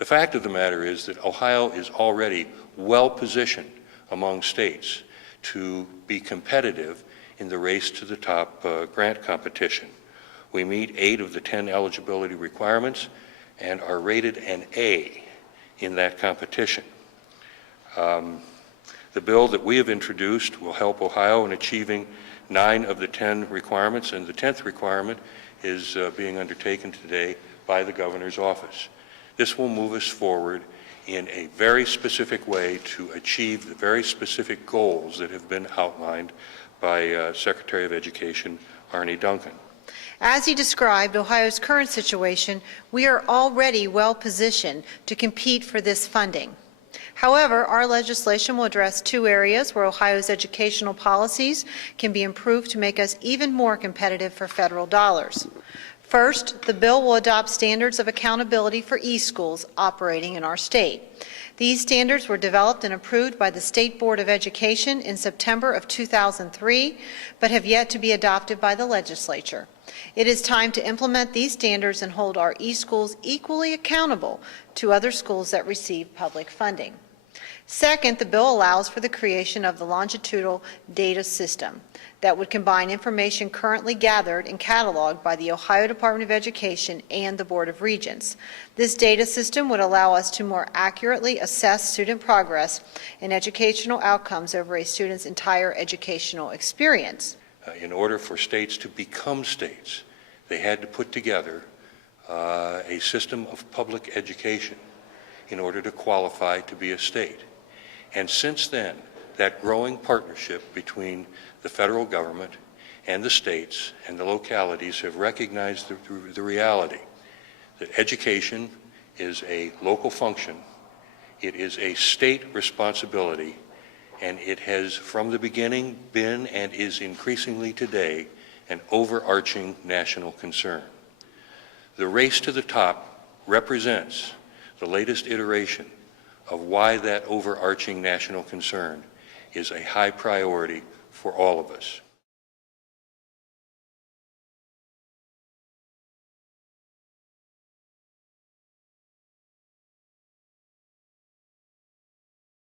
The fact of the matter is that Ohio is already well positioned among states to be competitive in the race to the top grant competition. We meet 8 of the 10 eligibility requirements and are rated an A in that competition. The bill that we have introduced will help Ohio in achieving 9 of the 10 requirements, and the 10th requirement is being undertaken today by the governor's office. This will move us forward in a very specific way to achieve the very specific goals that have been outlined by Secretary of Education Arne Duncan. As he described Ohio's current situation, we are already well positioned to compete for this funding. However, our legislation will address 2 areas where Ohio's educational policies can be improved to make us even more competitive for federal dollars. First, the bill will adopt standards of accountability for e-schools operating in our state. These standards were developed and approved by the State Board of Education in September of 2003, but have yet to be adopted by the legislature. It is time to implement these standards and hold our e-schools equally accountable to other schools that receive public funding. Second, the bill allows for the creation of the longitudinal data system that would combine information currently gathered and cataloged by the Ohio Department of Education and the Board of Regents. This data system would allow us to more accurately assess student progress and educational outcomes over a student's entire educational experience. In order for states to become states, they had to put together a system of public education in order to qualify to be a state. And since then, that growing partnership between the federal government and the states and the localities have recognized the reality that education is a local function, it is a state responsibility, and it has from the beginning been and is increasingly today an overarching national concern. The race to the top represents the latest iteration of why that overarching national concern is a high priority for all of us.